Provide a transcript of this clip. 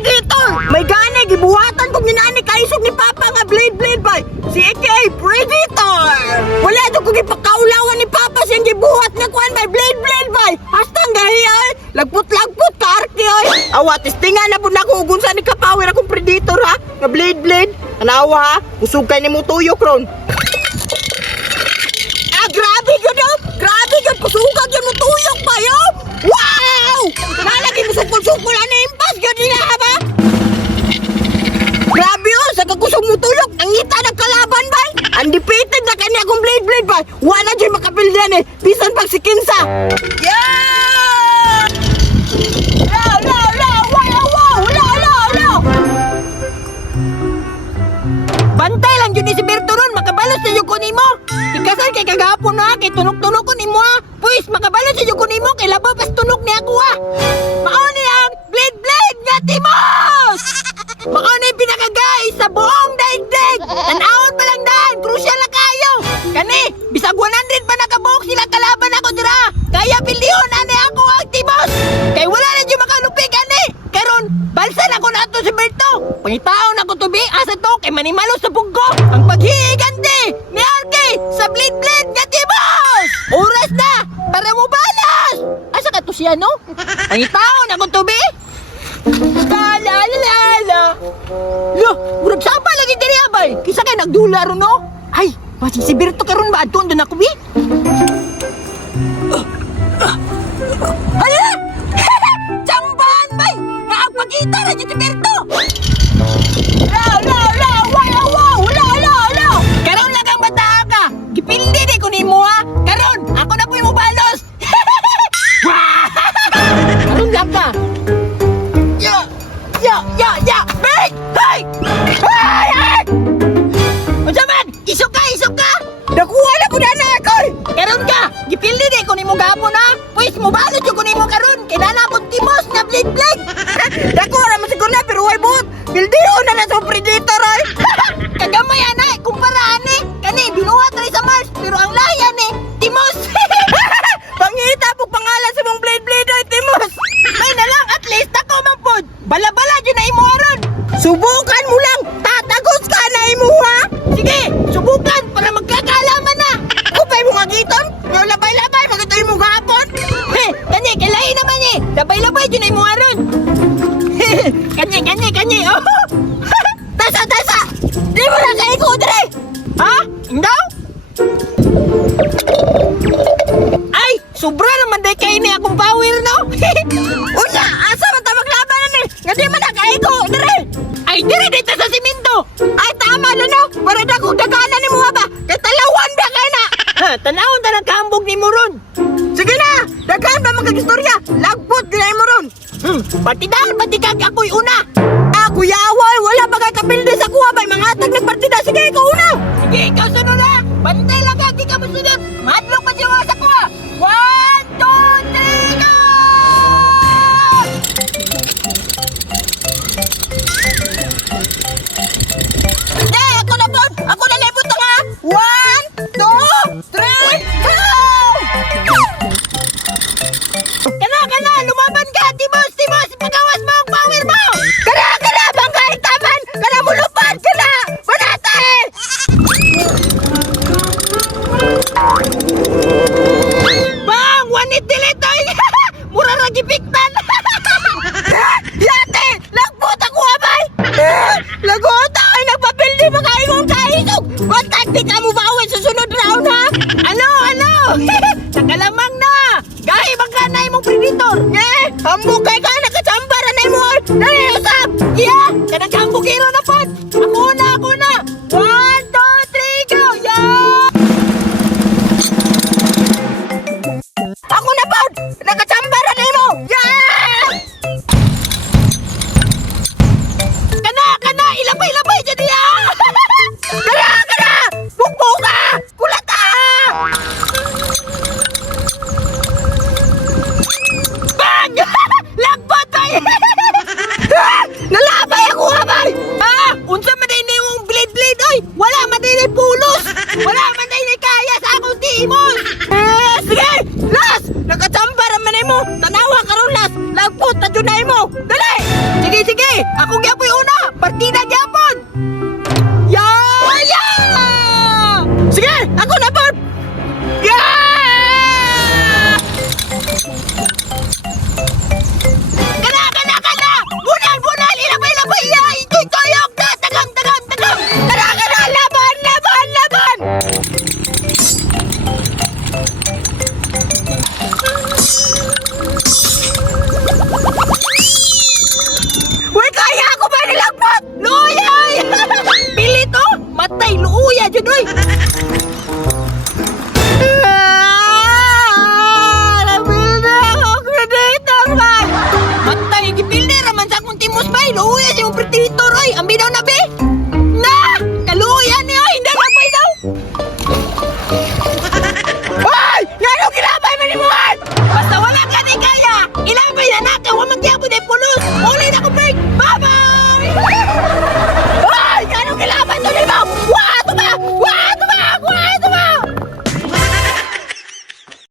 Predator. May gani, gibuhatan kong ginani kaisog ni Papa nga blade bay. Si aka Predator. Wala ito kong ipakaulawan ni Papa siyang gibuhat nga kuhan bay blade bay. Hastang gahi ay. Lagput ka arki ay. Awa, testingan na po na ko kung saan ikapower akong Predator ha. Nga blade. Anawa ha. Usog kay ni mo tuyok ron. Grabe yun oh! Grabe yun! Pasukan yun mo tuyok pa yun! Wow! Nalagay mo sukul-sukul na impas yun nila ba? Grabe yun! Sa kakusog mo tuyok, nangita ng kalaban ba? Undefeated na kanya akong blade ba? Wala dyan makapildan eh! Bisan pag si Kinsa! Yeah! Bantay lang yun si Berto ron! Makabalos na yung kunin mo! Ikasal kay kagahapon na kay tunok-tunok ko ni mo ha. Puis makabalo sa yuko nimo kay labaw pas tunok ni ako ha. Mao ni ang blade nga Timos. Mao ni pinakagay sa buong daigdig. Tan-awon pa lang daan, crucial na kayo. Kani bisag 100 pa nakabuok sila kalaban ako dira. Kaya pilihon ani ako ang Timos. Kay wala na jud makalupi kani. Karon balsa na ko nato si Berto. Pangitaon ako tubi asa to kay manimalo sa puggo. Ang paghihiganti ni Arky sa blade nga Timos. Oras na para mo balas. Asa ka to siya no? Pangitaon ako tubi. La. Lo, murag sapa lagi diri abay. Kisa kay nagdula ron no? Ay, masing si Berto karon ba adton doon ako bi? Hala! Chamban bay! Nakapagkita na dyan si Berto! Wala! Karon lang ang bata ka! Gipindi di ko ni mo ha! Karon! Ako na po yung balos! Karon lang ka! Ya! Hey! Unsa man? Isok ka! Nakuha na po na ako! Karon ka! Gipindi di ko ni mo gapon ha! Pues mo balos yung ko ni mo karon! Kinala akong Timos na blade! Nakuha naman siguro na pero way buot! Bildiro na sa Predator ay! Kagamay anay! Kumpara ani! Kani binuhat rin sa Mars pero ang layan eh! Timos! Pangita po pangalan sa mong blade ay Timos! May na lang at least ako mampod! Bala-bala dyan na imo aron! Subukan mo lang! Tatagos ka na imo ha! Sige! Subukan para magkakaalaman na! Kupay mo kagiton! Yung labay-labay magkatoy mo gahapon! Kani! Kailahin naman eh! Labay-labay dyan na imo aron! Kani! Oh! Tasa! Di mo na kaiko dre! Ha? Indaw? Ay! Sobra naman day kayo ni akong power no? Una! Asa man ta maglaban ni? Nga di man na kaiko dre! Ay dire dito sa siminto! Ay tama na no! Para dako daganan ni mo ba? Kay talawan ba ka na? Tanawon ta nagkambog ni mo ron! Sige na! Daghan ba magkagistorya? Lagpot ginay mo ron! Partidahan batikag ako'y una! Kuya Away! Wala ba kay kapilde sa kuha ba? Mga atag nagpartida! Sige, ikaw una! Sige, ikaw sunod na! Bantay lang ka! Di ka mo sunod! Madlong pa siya mga sa kuha! 1, 2, 3, go! Hey! Ako na po! Ako na lebot nga! 1, 2, 3, go! Kana! Lumaban ka! Timos! Pagawas mo ang power mo! Kana! Bangkay! Taman! Kana mo lupad! Kana! Manate! Bang! Wanit dilitoy! Mura ragi piktan! Yate! Lagbot ako abay! Lagot ako ay nagpapildi makaimong kaisog! What taktik ka mo bawin sa sunod round ha? Ano? Nakalamang na! Gahi bangka na imong Predator! Hambog kay ka! Nakachambara na imo! Naniusap! Yeah! Kanagambog hero na po! Ako na! 1, 2, 3, go! Yeah! Ako na po! Nakachambara na imo! Yeah! Kana! Ilabay dyan niya! Kana! Bukbo ka! Kulata! Bang! Lagbot ba? Nalabay ako abay! Ako gyapoy una. Partida gyapon. Ya! Sige, ako na po. Ya! Kana! Bunal! Ilabay! Ya! Ito'y toyok na! Tagang! Kana! Laban! Uy, kaya ako ba nilagpot? Luyay! Pilit oh! Matay, luuya dyan, uy!